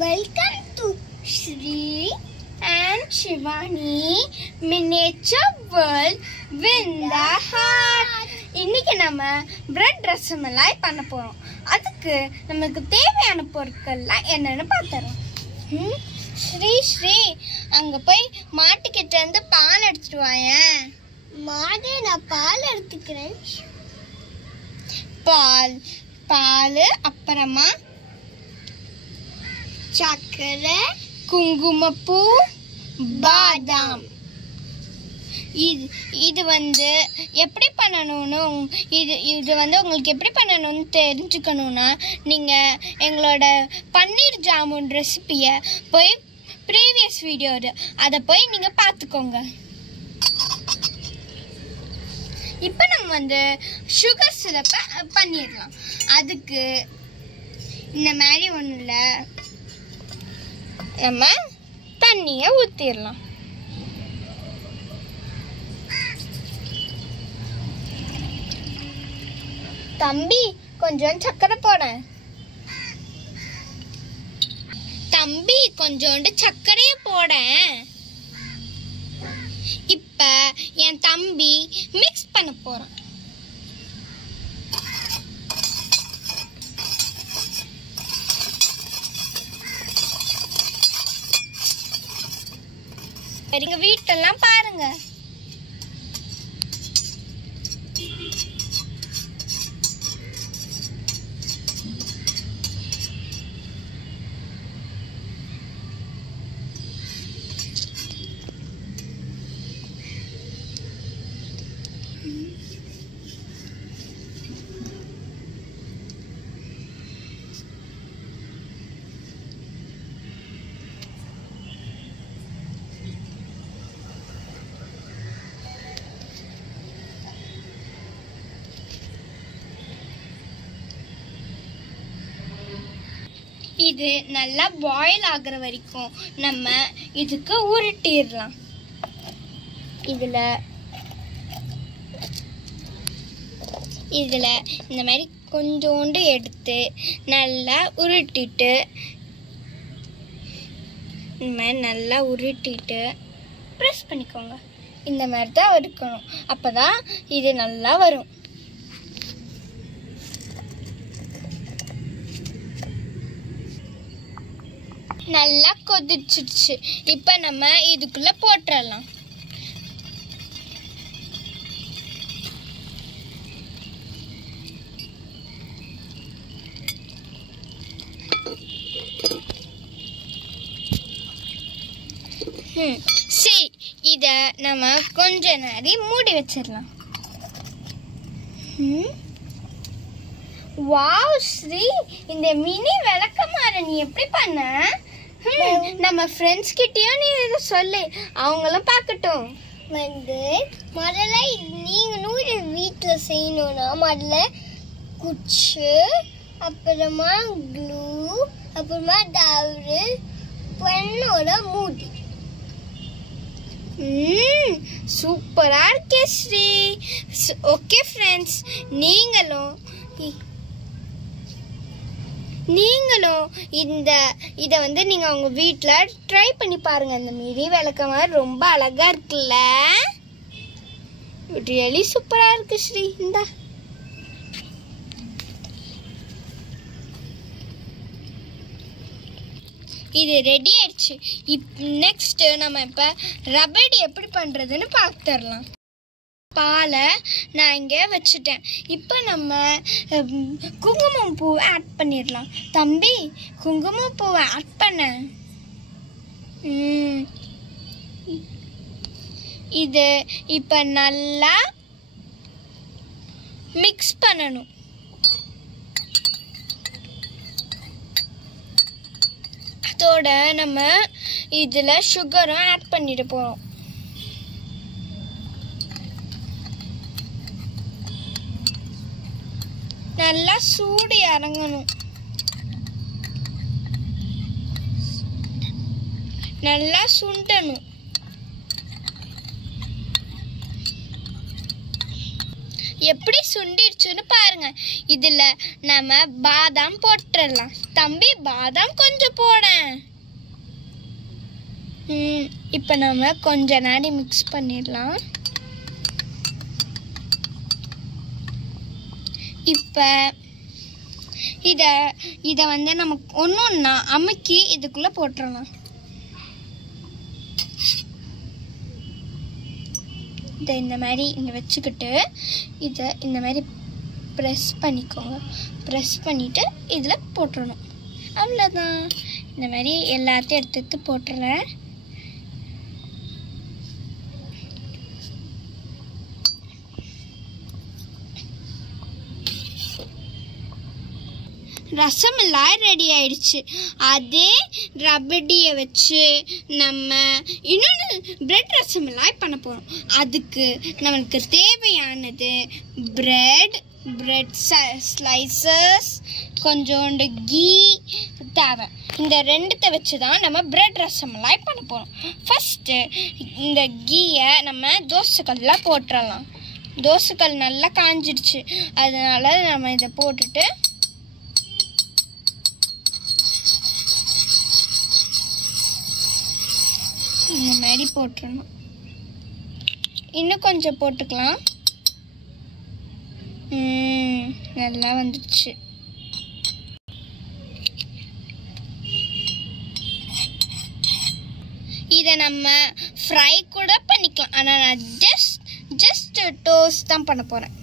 Welcome to Shri and Shivani Miniature World with the Heart. இன்னைக்கு நம்ம bread rasmalai பண்ண போறோம். அதுக்கு நமக்கு தேவையான பொருட்கள்லாம் என்னன்னு பார்த்தறோம். ஸ்ரீ அங்க போய் மாட்டுக்கிட்ட இருந்து பால் எடுத்துட்டு வாயேன். மாடே நான் பால் எடுத்துக்கிறேன். பால் அப்புறமா சக்கரை, குங்குமப்பூ, பாதாம். இது வந்து எப்படி பண்ணணும்னு இது வந்து உங்களுக்கு எப்படி பண்ணணும்னு தெரிஞ்சுக்கணும்னா நீங்க எங்களோட பன்னீர் ஜாமுன் ரெசிபியை போய் ப்ரீவியஸ் வீடியோ அதை போய் நீங்க பார்த்துக்கோங்க. இப்போ நம்ம வந்து சுகர் சிரப்பை பண்ணிடலாம். அதுக்கு இந்த மாதிரி ஒன்றுல நம்ம தண்ணியை ஊற்றிடலாம். தம்பி கொஞ்சம் சக்கரை போட. தம்பி கொஞ்சோண்டு சர்க்கரையை போட. இப்ப என் தம்பி மிக்ஸ் பண்ண போறான். எங்க வீட்டெல்லாம் பாருங்க. இது நல்லா பாயில் ஆகுற வரைக்கும் நம்ம இதுக்கு உருட்டிடலாம். இதுல இந்த மாதிரி கொஞ்சோண்டு எடுத்து நல்லா உருட்டிட்டு ப்ரெஸ் பண்ணிக்கோங்க. இந்த மாதிரி தான் இருக்கணும். அப்பதான் இது நல்லா வரும். நல்லா கொதிச்சிடுச்சு. இப்ப நம்ம இதுக்குள்ள போட்டுறலாம். சரி, இத நம்ம கொஞ்ச நேரம் மூடி வச்சிடலாம். வாவ் ஸ்ரீ, இந்த மினி விளக்கமாற நீ எப்படி பண்ண? நம்ம ஃப்ரெண்ட்ஸ் கிட்டயும் நீ இதை சொல்லு, அவங்களும் பார்க்கட்டும். வந்து முதல்ல நீங்க நூடுல் வீட்டில் செய்யணும்னா முதல்ல குச்சி, அப்புறமா க்ளூ, அப்புறமா டவரு, பெண்ணோட மூடி. சூப்பரா இருக்கே ஸ்ரீ. ஓகே ஃப்ரெண்ட்ஸ், நீங்களும் இதை வந்து நீங்க உங்க வீட்டுல ட்ரை பண்ணி பாருங்க. இந்த மீறி விளக்கமாறு ரொம்ப அழகா இருக்குல்ல? ரியலி சூப்பரா இருக்கு ஸ்ரீ. இந்த இது ரெடி ஆயிடுச்சு. நெக்ஸ்ட் நம்ம இப்ப ரபடி எப்படி பண்றதுன்னு பார்த்துடலாம். பாலை நான் இங்கே வச்சுட்டேன். இப்போ நம்ம குங்குமம் பூவை ஆட் பண்ணிடலாம். தம்பி குங்குமம் பூவை ஆட் பண்ண. இது இப்போ நல்லா மிக்ஸ் பண்ணணும். அதோட நம்ம இதில் சுகரும் ஆட் பண்ணிட்டு போகிறோம். நல்லா சூடு இறங்கணும். நல்லா சுண்டணும். எப்படி சுண்டிடுச்சுன்னு பாருங்க. இதில் நம்ம பாதாம் போட்டுடலாம். தம்பி பாதாம் கொஞ்சம் போடேன். இப்போ நம்ம கொஞ்ச நேரம் மிக்ஸ் பண்ணிடலாம். இப்போ இதை வந்து நமக்கு ஒன்றா அமுக்கி இதுக்குள்ளே போட்டுடலாம். இதை இந்த மாதிரி இங்கே வச்சுக்கிட்டு இதை இந்த மாதிரி ப்ரெஸ் பண்ணிக்கோங்க. ப்ரெஸ் பண்ணிவிட்டு இதில் போட்டுடணும். அவ்வளோதான். இந்த மாதிரி எல்லாத்தையும் எடுத்து போட்டுறேன். ரசமலாய் ரெடி ஆயிடுச்சு. அதே ரபடியை வச்சு நம்ம இன்னொன்று பிரெட் ரசமலாய் பண்ண போகிறோம். அதுக்கு நம்மளுக்கு தேவையானது பிரெட் ஸ்லைசஸ், கொஞ்சோண்டு கீ தேவை. இந்த ரெண்டுத்தை வச்சு தான் நம்ம பிரெட் ரசமலாய் பண்ண போகிறோம். ஃபஸ்ட்டு இந்த கீயை நம்ம தோசைக்கல்லில் போட்டுடலாம். தோசைக்கல் நல்லா காஞ்சிடுச்சு. அதனால நம்ம இதை போட்டுட்டு இந்த மாதிரி போட்டுடணும். இன்னும் கொஞ்சம் போட்டுக்கலாம். நல்லா வந்துடுச்சு. இதை நம்ம ஃப்ரை கூட பண்ணிக்கலாம். ஆனால் நான் ஜஸ்ட் டோஸ்ட் தான் பண்ண போகிறேன்.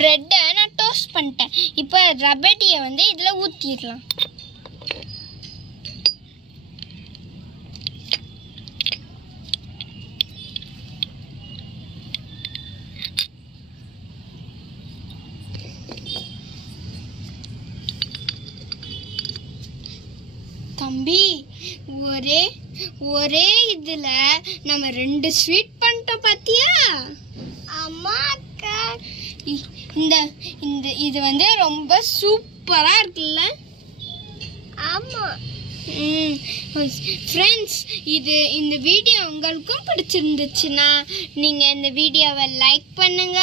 பிரெட்டை நான் டோஸ்ட் பண்ணிட்டேன். இப்போ ரபடியை வந்து இதில் ஊற்றிடலாம். தம்பி ஒரே இதில் நம்ம 2 ஸ்வீட் பண்ணிட்டோம் பார்த்தியா? அம்மா அக்கா, இது வந்து ரொம்ப சூப்பரா இருக்குல்ல? ஆமா ஃப்ரெண்ட்ஸ், இந்த வீடியோ உங்களுக்கும் பிடிச்சிருந்துச்சுன்னா நீங்க இந்த வீடியோவை லைக் பண்ணுங்க,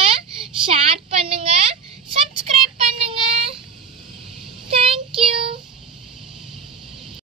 ஷேர் பண்ணுங்க,